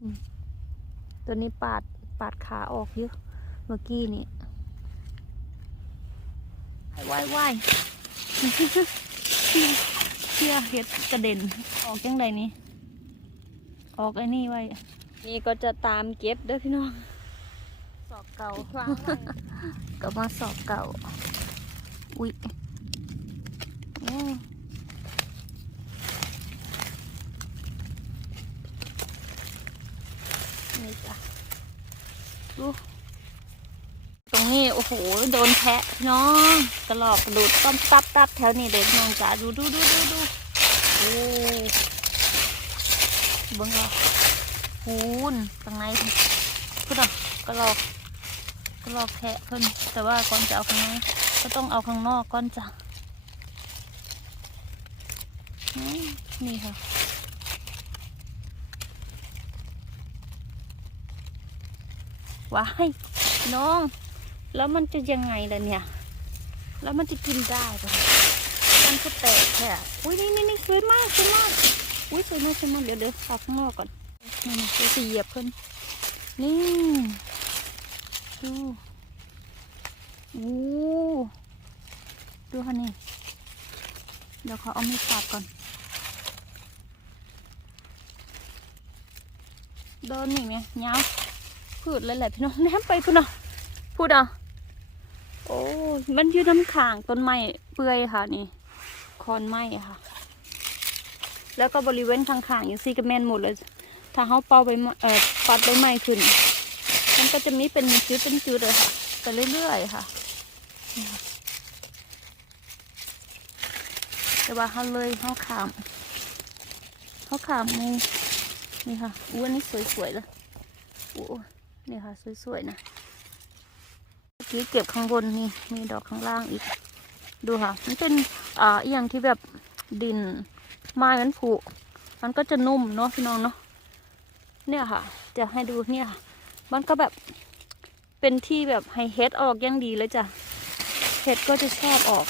อืมตัวนี้ปาดปาดขาออกเยอะเมื่อกี้นี่ว่ายว่ายเชี่ยเชี่ยเห็ดกระเด็นออกยังไงนี่ออกไอ้นี่ไว้ นี่ก็จะตามเก็บเด้อพี่น้อง สอบเก่าวางไว้ก็มาสอบเก่า อุ๊ยโอ้นี่จ้ะ ดู ตรงนี้ โอ้โห โดนแพะน้องกระหลอกกระดูดต้มตับตับแถวนี้เด็กน้องจ๋าดูดูดูดูดูโอ้บิ้งเอหูนตรงไหนพูดอะกระหลอกก็ลอกแคะเพิ่นแต่ว่าก่อนจะเอาข้างในก็ต้องเอาข้างนอกก่อนจ้ะนี่ค่ะ ว้ายน้อง แล้วมันจะยังไงล่ะเนี่ย แล้วมันจะกินได้ปะมันก็แตกแค่อุ้ยนี่นี่นี่สวยมากสวยมากอุ้ยสวยมากสวยมากเดี๋ยวเดี๋ยวเอาข้างนอกก่อนนี่นี่เดี๋ยวจะเหยียบเพิ่นนี่ดูโอ้ดูค่ะนี่เดี๋ยวเขาเอาไม่ปาดก่อนเดินนี่ไงยาว พืดเลยแหละพี่น้องแนมไปพูดอะพูดอะโอ้มันอยู่น้ำขางต้นไม้เปื่อยค่ะนี่คอนไม้ค่ะ แล้วก็บริเวณข้างๆอย่างซีกแมนหมดเลย ถ้าเขาเป่าไม้เอ่อปัดใบไม้ขึ้น มันก็จะมีเป็นจุดเป็นจุดเลยค่ะไปเรื่อยๆค่ะ แต่ว่าเขาเลยเขาขามเขาขามมูนี่ค่ะอู้อันนี้สวยๆเลยอู้ นี่ค่ะ สวย ๆ นะเมื่อกี้เก็บข้างบนนี่มีดอกข้างล่างอีก ดูค่ะ มันเป็นอ่าอย่างที่แบบดินไม้มันผุมันก็จะนุ่มเนาะพี่น้องเนาะเนี่ยค่ะ จะให้ดูเนี่ยค่ะ มันก็แบบเป็นที่แบบให้เฮ็ดออกยังดีเลยจ้ะเฮ็ดก็จะชอบออก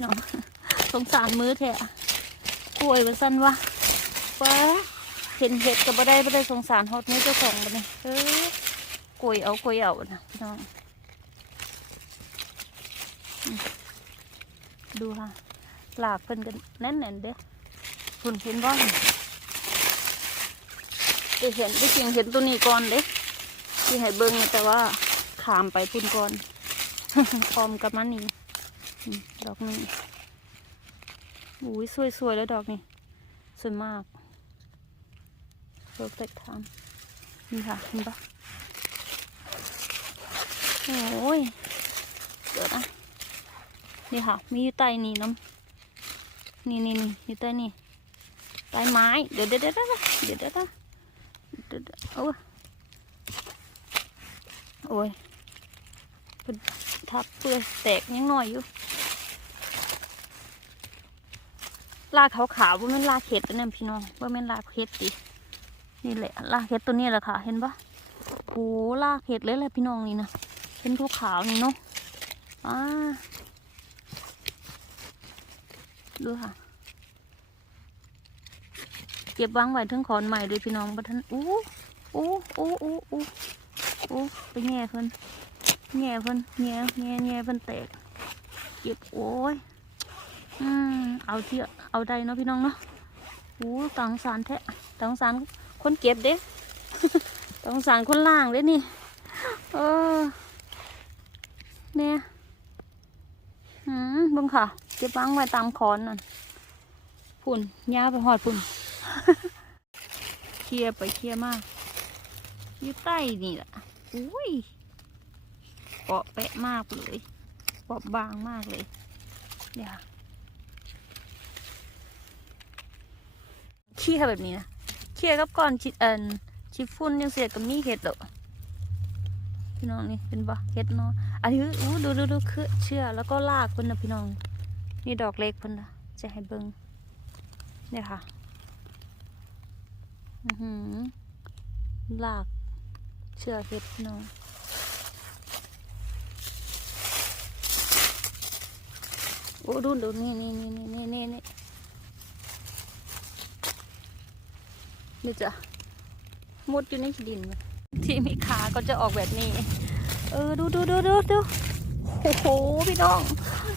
เนาะสงสารมือแท้กล้วยมันสั้นวะว้า เห็นเห็ดก็บ่ได้บ่ได้สงสารฮอดมือเจ้าของบัดนี้เออกวยเอากวยเอานะพี่น้องดูค่ะหลากเพิ่นกันแน่นๆเด้คุณเห็นบ้างได้เห็นได้จริงเห็นตัวนี้ก่อนเด้ที่ให้เบิ่งแต่ว่าขามไปพุ่นก่อนพร้อมกับมันนี่ดอกนี้อุ้ยสวยๆแล้วดอกนี่สวยมาก perfect time นี่ค่ะเห็นปะโอ้ยเดี๋ยวนะนี่ค่ะ มีอยู่ใต้นี่น้ำนี่นี่นี่อยู่ใต้นี่ใต้ไม้ เดี๋ยวเดี๋ยวเดี๋ยวเดี๋ยวเดี๋ยวเดี๋ยวโอ้ยโอ้ยทับเปลือกแตกยังหน่อยอยู่ลาขาวๆว่าไม่ลาเข็ดเป็นน้ำพี่น้องว่าไม่ลาเข็ดติ นี่แหละลากเห็ดตัวนี้แหละค่ะ เห็นปะโหลากเห็ดเลยแหละพี่น้องนี่นะเห็นทุกขาวนี่เนาะอ่าดูค่ะ เก็บวางไว้ทั้งขอนใหม่เลยพี่น้องบัทันอู้อู้อู้อู้อู้อู้ไปแง่เพิ่นแง่เพิ่นแง่แง่แง่เพิ่นแตก เก็บโอ้ย อืมเอาที่เอาได้เนาะพี่น้องเนาะโอ้ตังสารแท้ตังสาร คนเก็บเด้ตังสารคนล่างเด้นี่ เออเนี่ยอืมบิ่งค่ะ เก็บวางไว้ตามคอนนั่นพุ่นย่าไปหอดพุ่นเคลียไปเคลียมากอยู่ใต้นี่แหละอุ้ยเปาะแปะมากเลยเปาะบางมากเลยเดี๋ยวเคี่ยแบบนี้นะ เคี่ยกับก้อนชิเอินชิฟุ้นยังเสียกับมีเห็ดเหรอพี่น้องนี่เป็นปะเห็ดเนาะอันนี้อู้ดูดูดูคือเชื่อแล้วก็ลากเพิ่นนะพี่น้อง นี่ดอกเล็กเพิ่นนะจะให้เบิ่งเนี่ยค่ะอือหือลากเชื่อเห็ดพี่น้องโอ้ดูดูนี่นี่นี่นี่นี่นี่ นี่จ้ะมุดอยู่ในขี้ดิน ที่มีขาก็จะออกแบบนี้ เออดูดูดูดูดูโอ้โหพี่น้อง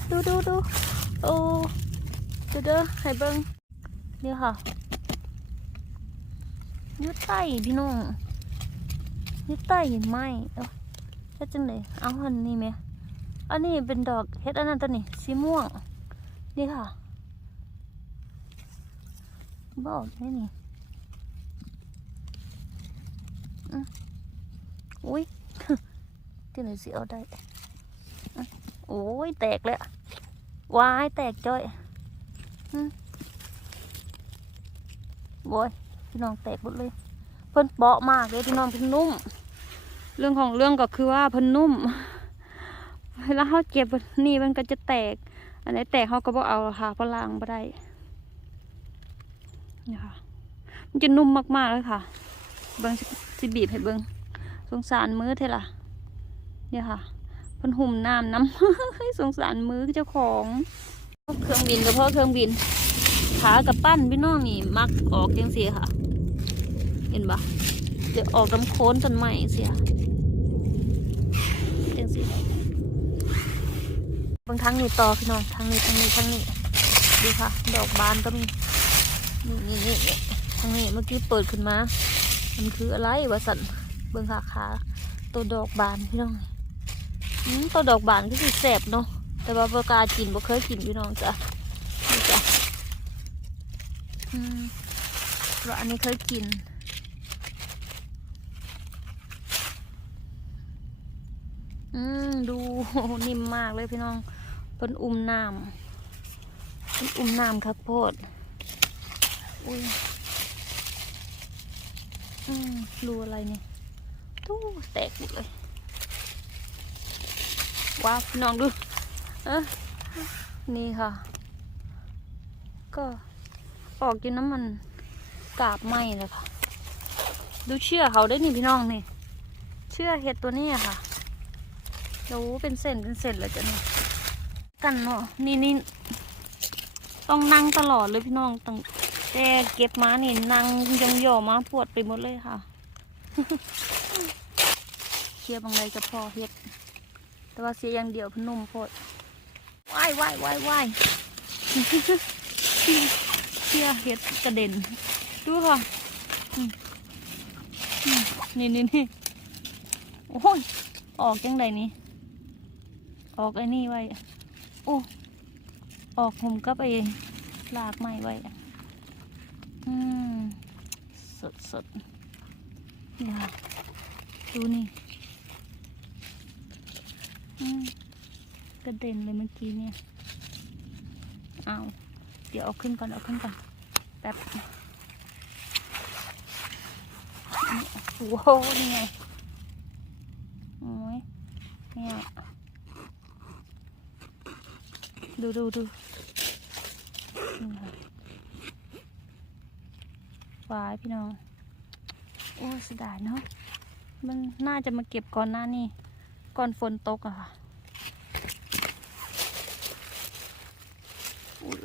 ดูดูดูโอ้ดูเด้อให้เบิ้งเนี่ยค่ะอยุดไต้พี่น้องอยุดไต้ไหมเอ้าเฮ็ดจังไดเอาหันนี่ไหมอันนี้เป็นดอกเฮ็ดอันนั้นตัวนี้สีม่วง นี่ค่ะบอกนี่นี่ อุ้ยที่ไหนสิเอาได้โอ้ยแตกแล้วายแตกจ้อยอืมโว้ยพี่น้องแตกหมดเลย เพิ่นเปาะมากเลยพี่น้องเพิ่นนุ่ม เรื่องของเรื่องก็คือว่าเพิ่นนุ่มเวลาเขาเก็บนี่มันก็จะแตก อันไหนแตกเขาก็บอกเอาค่ะเพราะล้างไม่ได้นี่ค่ะมันจะนุ่มมากๆเลยค่ะ เบิ้งสิบีบให้เบิ้งสงสารมือเท่ล่ะเนี่ยค่ะพิ่นหุ่มน้ำน้ำสงสารมือเจ้าของเครื่องบินกับพ่อเครื่องบิน ขากับปั้นพี่น้องนี่มักออกจังเสียค่ะ เห็นปะเดี๋ยวออกน้ำโค้นต้นไม้เสียจังเสียบางครั้งนี่ต่อพี่น้องทางนี้ทางนี้ทางนี้ดูค่ะ ดอกบานก็มีนี่นี่นี่นี่ทางนี้เมื่อกี้เปิดขึ้นมา มันคืออะไรวะสันเบิ่งขาขาตัวดอกบานพี่น้องอืมตัวดอกบานก็คือแสบเนาะแต่ว่าบ่กากินบ่เคยกินพี่น้องจ้ะนี่จ้ะอืมแล้วอันนี้เคยกินอืมดูนิ่มมากเลยพี่น้องเป็นอุ้มน้ำเป็นอุ้มน้ำครับโพดอุ้ย อืมรูอะไรเนี่ยตู้แตกหมดเลย ว้าวพี่น้องดูเอะนี่ค่ะ ก็ออกอยู่น้ำมันกาบไหมเลยค่ะ ดูเชื่อเขาได้นี่พี่น้องนี่ เชื่อเห็ดตัวนี้อะค่ะดูเป็นเส้นเป็นเส้นเลยจ้ะนี่กันเนาะนี่นี่ต้องนั่งตลอดเลยพี่น้องตั้ง แต่เก็บมานี่นั่งยองย่อมาปวดไปหมดเลยค่ะ เคลียร์บางไรก็พอเฮ็ด แต่ว่าเสียอย่างเดียวพนุ่มโพดว่ายว่ายว่ายว่ายเคียเฮ็ดกระเด็น ดูค่ะ นี่นี่นี่โอ้ย ออกจังใดนี่ ออกไอ้นี่ไว้ โอ้ ออกผมก็ไปลากไม้ไว้ สดสดนี่ค่ะดูนี่กระเด็นเลยเมื่อกี้เนี่ยเอาเดี๋ยวเอาขึ้นก่อนเอาขึ้นก่อนแป๊บนี่โอ้นี่ไงโอ้ยเนี่ยดูดูดูนี่ค่ะ้าพี่น้อง โอ้เสียดายเนาะ มันน่าจะมาเก็บก่อนหน้านี่ ก่อนฝนตกอะค่ะอุ๊ย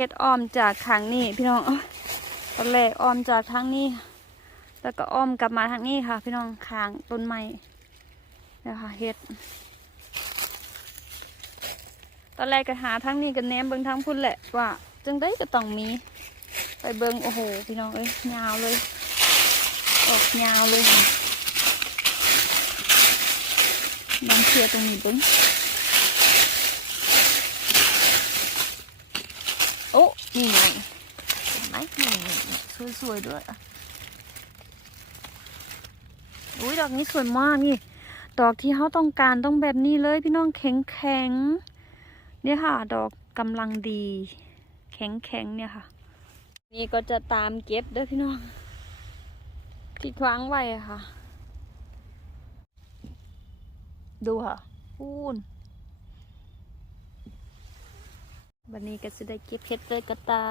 อุ๊ยเฮ็ดอ้อมจากทางนี้ พี่น้องตอนแรกอ้อมจากทางนี้ แล้วก็อ้อมกลับมาทางนี้ค่ะ พี่น้องคางต้นไม้นะคะเฮ็ด ตอนแรกก็หาทางนี้กันแหนมเบิ่งทางพุ่นแหละว่าจังได้ก็ต้องมี ไปเบิ่งโอ้โห พี่น้องเอ้ยยาวเลย ออกยาวเลยค่ะลองเคลียร์ตรงนี้เบิ่งโอ้ นี่ไงเห็นไหมนี่สวยๆด้วยอะอุ้ยดอกนี้สวยมากนี่ ดอกที่เขาต้องการต้องแบบนี้เลยพี่น้องแข็งแข็งๆเนี่ยค่ะ ดอกกำลังดี แข็งแข็งๆเนี่ยค่ะ นี่ก็จะตามเก็บด้อพี่น้องที่คว้างไว้ค่ะ ดูค่ะพูน บันนี้ก็จะได้เก็บเห็ดเลยกระตา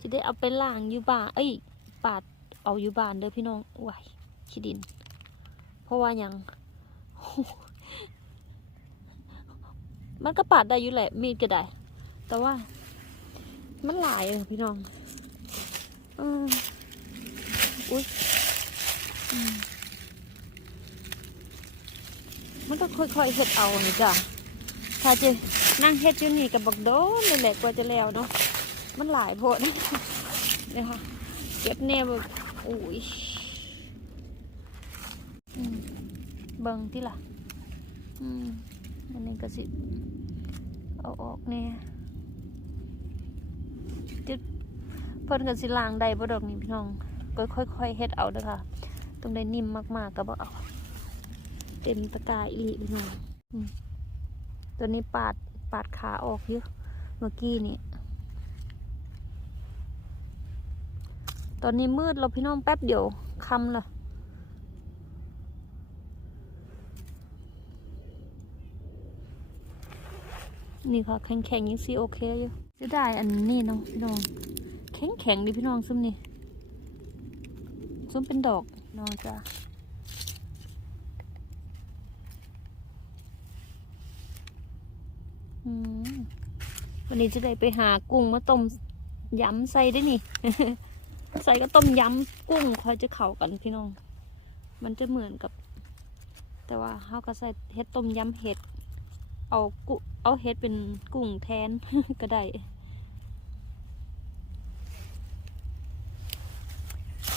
จะได้เอาไปล้างอยู่บ้านเอ้ยปาดเอาอยู่บ้านเด้อพี่น้องไหวยขี้ดิน เพราะว่ายังมันก็ปาดได้อยู่แหละ มีดก็ได้ แต่ว่า มันหลายเออพี่น้องอออุ้ยมันก็ค่อยๆเฮ็ดเอาเนี่จ้ะถ้าจะ นั่งเฮ็ดอยู่นี่กับบักโดนเลยแหละกว่าจะแล้วเนาะมันหลายโพดเนี่ยค่ะเก็บแน่แบบโอ้ยเบิ่งที่ล่ะ อืมอันนี้ก็สิ เอาออกเนี่ยจะเพิ่นก็สิล้างได้บ่ดอกนี่พี่น้อง ก็ค่อยๆเฮ็ดเอาเด้อค่ะต้องได้นิ่มมากๆก็บ่เอา เต็มตะกายอีหลีพี่น้องตัวนี้ปาด ปาดขาออกเยอะเมื่อกี้นี่ ตอนนี้มืดเราพี่น้องแป๊บเดียวคำเลยนี่ค่ะแข็งแข็งยังซีโอเคอยู่จะได้อันนี้เนาะพี่น้อง แข็งแข็งดิพี่น้องซุ่มนี่ซุ่มเป็นดอกน้องจ้ะอืม วันนี้จะได้ไปหากุ้งมาต้มยำใส่ได้นี่ ใส่ก็ต้มยำกุ้งคอยจะเข้ากันพี่น้อง มันจะเหมือนกับ แต่ว่าเขาก็ใส่เห็ดต้มยำเห็ด เอากุเอาเห็ดเป็นกุ้งแทนก็ได้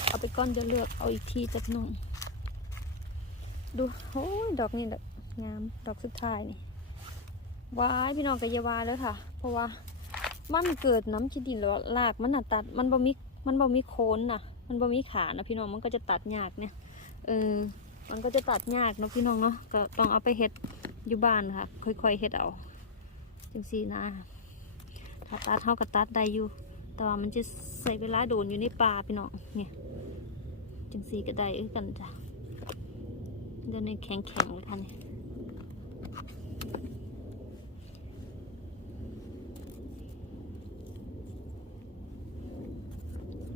เอาไปก้อนเดี๋ยวเลือกเอาอีกทีจะพี่น้องดูโอ้ยดอกนี่แบบงามดอกสุดท้ายนี่ ว้ายพี่น้องกับยาวาเลยค่ะ เพราะว่ามันเกิดน้ำขี้ดินแล้วลากมันน่ะตัดมันบ่มีมันบ่มีโคนน่ะ มันบ่มีขานะพี่น้องมันก็จะตัดยากเนี่ยเออมันก็จะตัดยากเนาะพี่น้องเนาะก็ต้องเอาไปเฮ็ดอยู่บ้านค่ะ ค่อยๆเฮ็ดเอาจังซี่นะถ้าตัดเท่ากับตัดได้อยู่ แต่ว่ามันจะใส่เวลาโดนอยู่ในป่าพี่น้องเนี่ยจังซี่ก็ได้กันจ้ะเดี๋ยวนี้แข็งๆเลยค่ะเนี่ย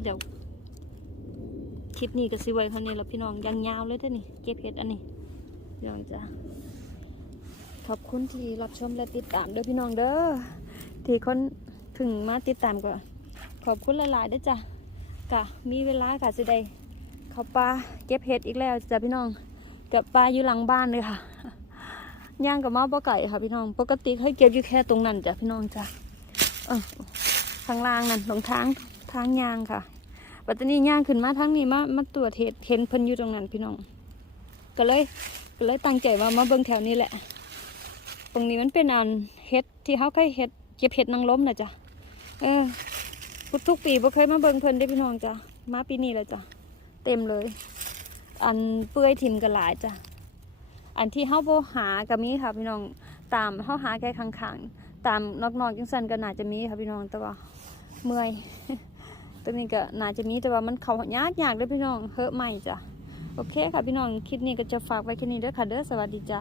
เดี๋ยว ค ลิปนี้ก็สิไว้เท่านี้แล้วพี่น้องยังยาวเลยท่านี้เก็บเห็ดอันนี้พี่น้องจ้ะขอบคุณที่รับชมและติดตามเด้อพี่น้องเด้อที่คนถึงมาติดตามก็ขอบคุณหลายๆเด้อจ้ะกะมีเวลากะสิได้เขาปลาเก็บเห็ดอีกแล้วจ้ะพี่น้องกับปลาอยู่หลังบ้านเลยค่ะย่างกับมาบ่ไก่ค่ะพี่น้อง ปกติเคยเก็บอยู่แค่ตรงนั้นจ้ะพี่น้องจ้ะเออข้างล่างนั่นตรงทางทางยางค่ะ ปัตตานีย่างขึ้นมาทั้งนี้มามาตรวจเห็ดเห็นเพิ่นอยู่ตรงนั้นพี่น้อง ก็เลยก็เลยตั้งใจว่ามาเบิ่งแถวนี้แหละ ตรงนี้มันเป็นอันเห็ดที่เขาเคยเห็ดเก็บเห็ดนางล้มนะจ๊ะเออทุกปีบ่เคยมาเบิ่งเพิ่นได้พี่น้องจ้ะมาปีนี้แล้วจ้ะเต็มเลย อันเปื่อยถิ่มกันหลายจ้ะอันที่เฮาบ่หาก็มีค่ะพี่น้องตามเฮาหาแค่ข้างๆตามนอกๆจังซั่นก็น่าจะมีค่ะพี่น้องแต่ว่าเมื่อย ตัวนี้ก็น่าจะนี้แต่ว่ามันเขายากยากเด้อพี่น้องเฮอะใหม่จ้ะโอเคค่ะพี่น้องคลิปนี้ก็จะฝากไว้แค่นี้เด้อค่ะเด้อสวัสดีจ้ะ